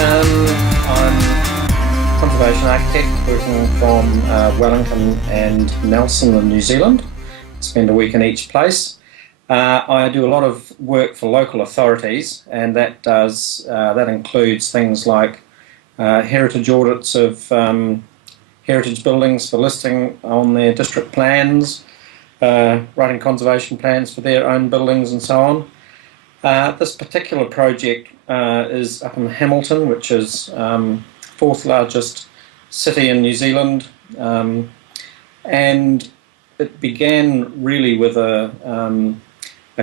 I'm conservation architect working from Wellington and Nelson in New Zealand. Spend a week in each place. I do a lot of work for local authorities, and that includes things like heritage audits of heritage buildings for listing on their district plans, writing conservation plans for their own buildings and so on. This particular project is up in Hamilton, which is fourth largest city in New Zealand, and it began really with a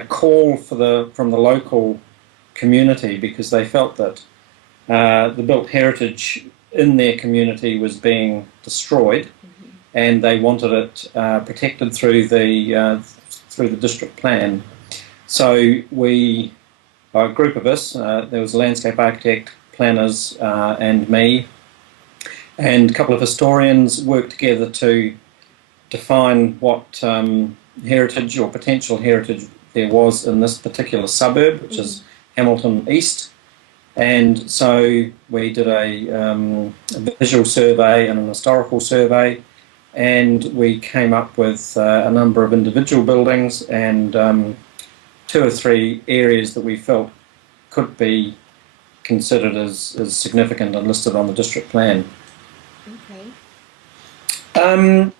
call from the local community, because they felt that the built heritage in their community was being destroyed, and they wanted it protected through the district plan. So a group of us, there was a landscape architect, planners, and me, and a couple of historians worked together to define what heritage or potential heritage there was in this particular suburb, which is Hamilton East. And so we did a visual survey and an historical survey, and we came up with a number of individual buildings and 2 or 3 areas that we felt could be considered as significant and listed on the district plan. Okay.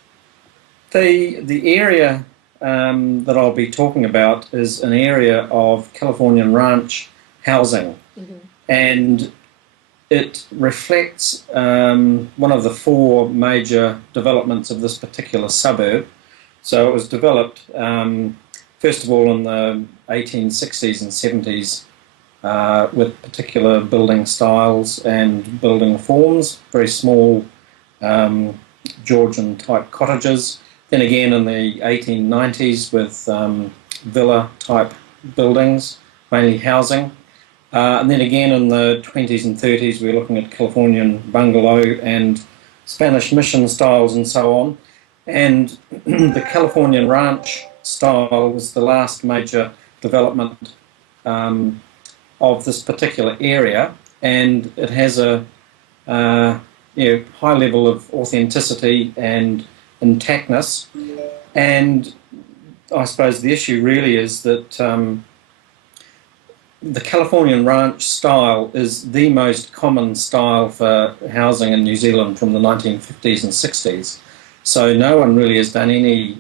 The area that I'll be talking about is an area of Californian ranch housing, and it reflects one of the 4 major developments of this particular suburb. So it was developed first of all in the 1860s and 70s with particular building styles and building forms, very small Georgian type cottages. Then again in the 1890s with villa type buildings, mainly housing. And then again in the 20s and 30s we're looking at Californian bungalow and Spanish mission styles and so on. And the Californian ranch style was the last major development of this particular area, and it has a high level of authenticity and intactness. And I suppose the issue really is that the Californian ranch style is the most common style for housing in New Zealand from the 1950s and 60s. So no one really has done any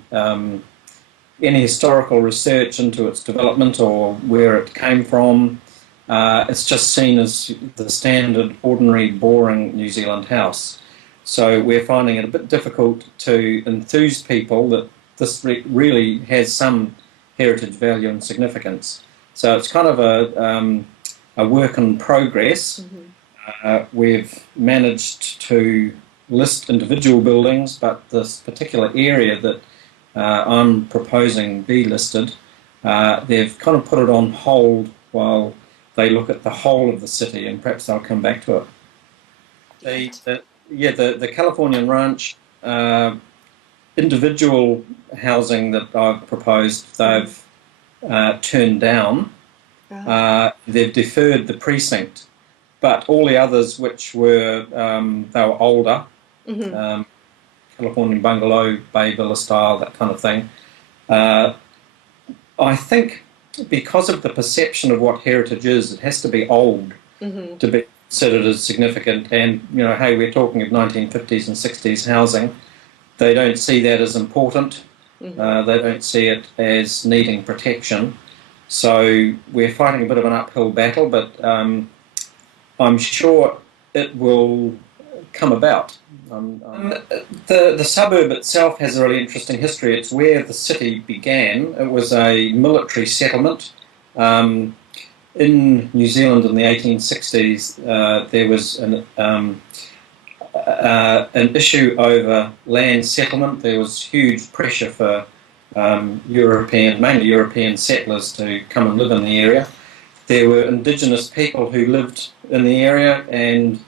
historical research into its development or where it came from. It's just seen as the standard, ordinary, boring New Zealand house. So we're finding it a bit difficult to enthuse people that this really has some heritage value and significance. So it's kind of a work in progress. We've managed to list individual buildings, but this particular area that I'm proposing be listed, they've kind of put it on hold while they look at the whole of the city, and perhaps they'll come back to it. The Californian ranch individual housing that I've proposed, they've turned down. They've deferred the precinct, but all the others, which were they were older, Californian bungalow, bay villa style, that kind of thing. I think because of the perception of what heritage is, it has to be old to be considered as significant. And hey, we're talking of 1950s and 60s housing. They don't see that as important. They don't see it as needing protection. So we're fighting a bit of an uphill battle, but I'm sure it will come about. The suburb itself has a really interesting history. It's where the city began. It was a military settlement. In New Zealand in the 1860s, there was an issue over land settlement. There was huge pressure for mainly European settlers to come and live in the area. There were indigenous people who lived in the area, and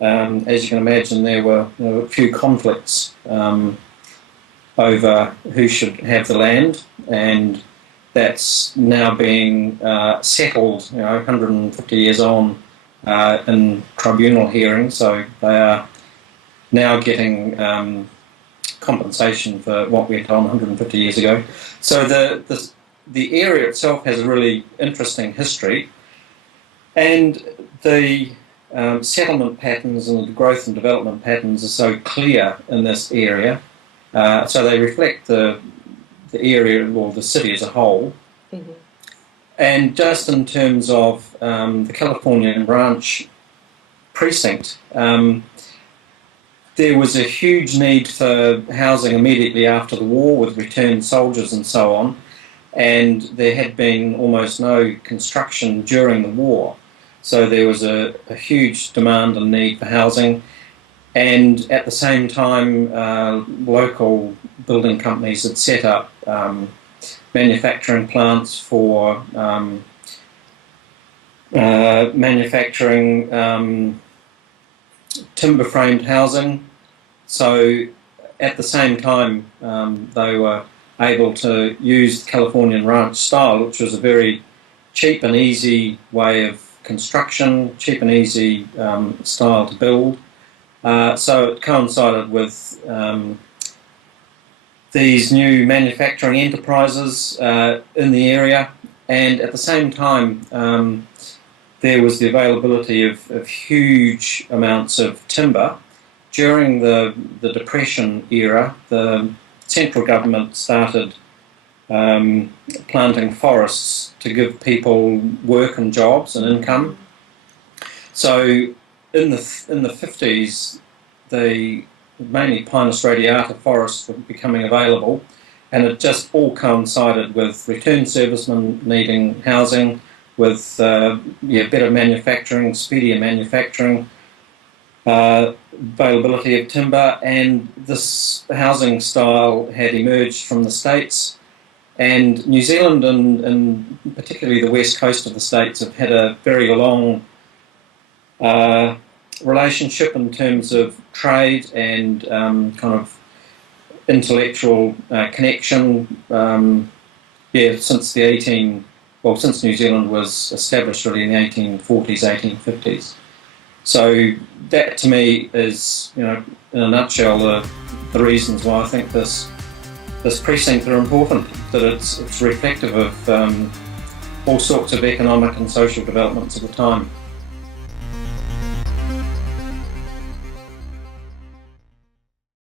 as you can imagine, there were a few conflicts over who should have the land, and that's now being settled 150 years on in tribunal hearings, so they are now getting compensation for what went on 150 years ago. So the area itself has a really interesting history, and the settlement patterns and the growth and development patterns are so clear in this area, so they reflect the area or the city as a whole. Mm-hmm. And just in terms of the Californian branch precinct, there was a huge need for housing immediately after the war with returned soldiers and so on, and there had been almost no construction during the war. So there was a huge demand and need for housing, and at the same time local building companies had set up manufacturing plants for manufacturing timber-framed housing. So at the same time they were able to use the Californian ranch style, which was a very cheap and easy way of construction, cheap and easy style to build. So it coincided with these new manufacturing enterprises in the area, and at the same time there was the availability of huge amounts of timber. During the Depression era, the central government started planting forests to give people work and jobs and income. So in the 50s, the mainly Pinus radiata forests were becoming available, and it just all coincided with returned servicemen needing housing, with better manufacturing, speedier manufacturing, availability of timber, and this housing style had emerged from the States. And New Zealand and particularly the west coast of the States have had a very long relationship in terms of trade and kind of intellectual connection since since New Zealand was established really in the 1840s, 1850s. So that to me is, in a nutshell, the reasons why I think this precinct are important, that it's reflective of all sorts of economic and social developments of the time.